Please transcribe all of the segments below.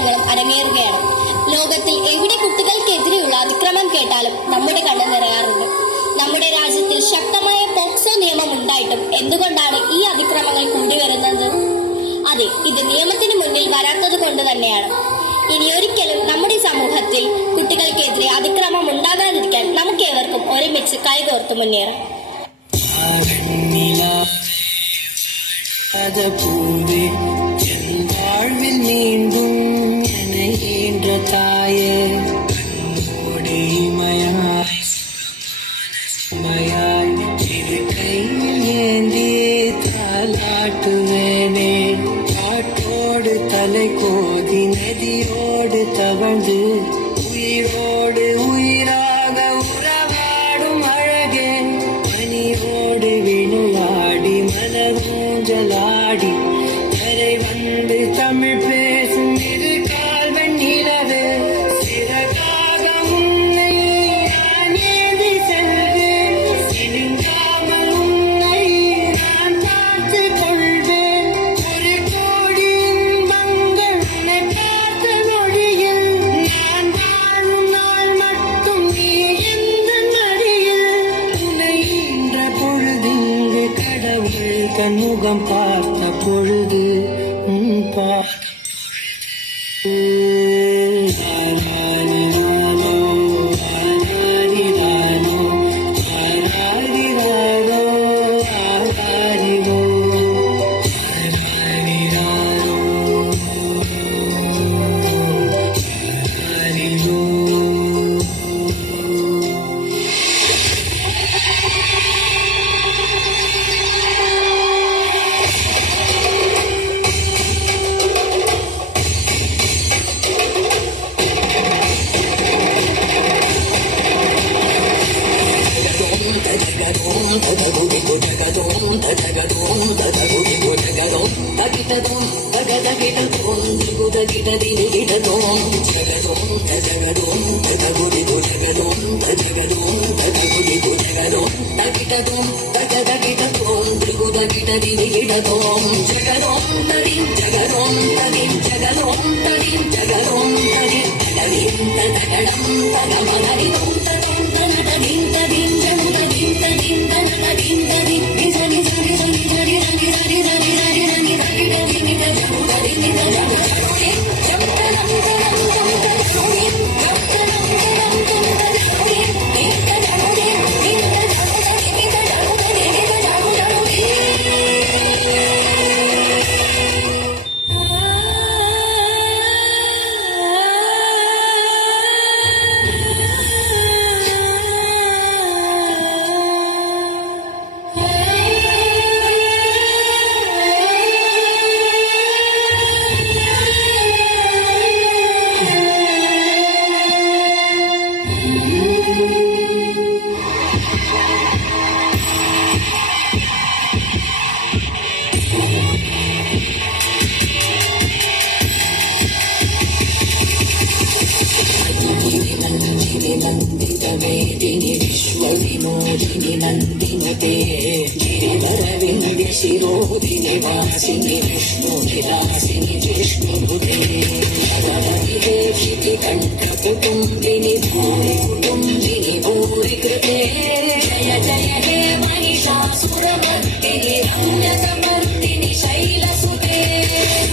അതിക്രമങ്ങളും അരങ്ങേറുകയാണ്. ലോകത്തിൽ എവിടെ കുട്ടികൾക്കെതിരെയുള്ള അതിക്രമം കേട്ടാലും നമ്മുടെ കണ്ണ് നിറയാറുണ്ട്. നമ്മുടെ രാജ്യത്തിൽ ശക്തമായ പോക്സോ നിയമം ഉണ്ടായിട്ടും എന്തുകൊണ്ടാണ് ഈ അതിക്രമങ്ങൾ കൂടി വരുന്നത്? അതെ, ഇത് നിയമത്തിന് മുന്നിൽ വരാത്തത് കൊണ്ട് തന്നെയാണ്. ഇനിയൊരിക്കലും നമ്മുടെ സമൂഹത്തിൽ കുട്ടികൾക്കെതിരെ അതിക്രമം ഉണ്ടാകാതിരിക്കാൻ നമുക്കേവർക്കും ഒരുമിച്ച് കൈകോർത്ത് മുന്നേറാം. தலை கோதி நதியோடு தவழ்ந்து உயிரோடு உயிராக உறவாடும் அழகே, பனியோடு விளையாடி மலரூஞ்சலாடி கரை வந்து தமிழ் பேசும் இரு கால்வன் நிலவே, சிறகாக உன்னை நான் ஏந்தி செல்வேன், சினுங்காமல் உன்னை நான் காத்து கொள்வேன். ஒரு கோடி இன்பங்கள் உன்னை பார்த்த நொடியில் நான் வாழும் நாள் மட்டும் நீ எந்த நடியில். உன்னை ஈன்ற பொழுதிங்கு கடவுள் கண்முகம் பார்த்த பொழுது உன் பாதம் ஆராரிராரோ, ஆராரிராரோ, ஆராரிராரோ, ஆராரிரோ, ஆராரிராரோ, ஆராரிரோ. नंदिनी विश्वविनोदिनि नन्दिनते गिरिधरविन्दि शिरोधिनि वासिनि विष्णुविलासिनि जिष्णुभुते क्षिति कण्ठकुटुम्बिनि भूरि कुटुम्बिनि भूरि कृते जय जय हे महिषासुरमर्दिनि रम्यकमर्दिनि शैलसुते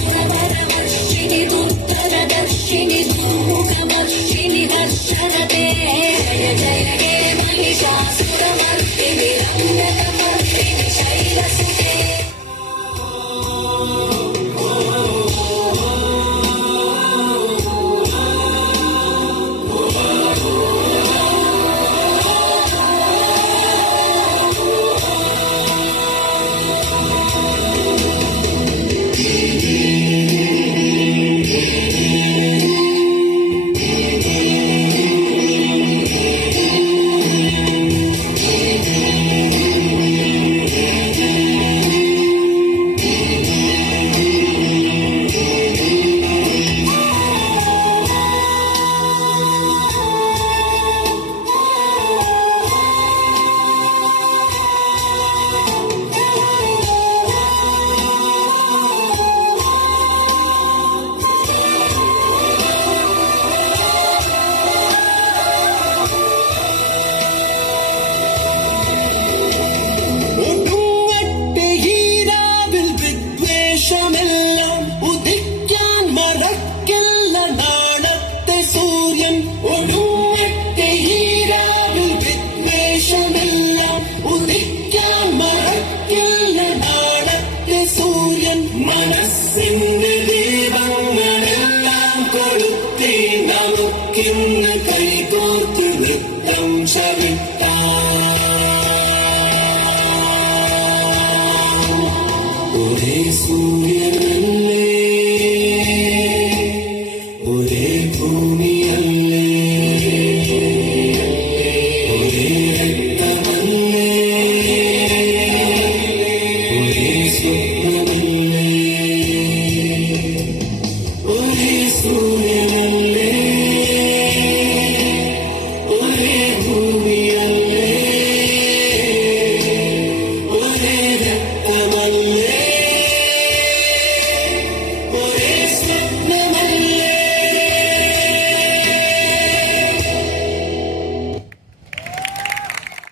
प्रवरवर्षिणि दुर्धरदर्शिनि दुर्मुखवर्षिणि हर्षरते जय जय हे महिषासुरमर्दिनि रम्यकमर्दिनि शैलसुते. മനസ്സിന്റെ ദീപങ്ങളെല്ലാം കൊളുത്തി നമുക്കിന്ന് കൈകോർത്ത് നൃത്തം ചവിട്ടാം. ഒരേ സൂര്യനല്ലേ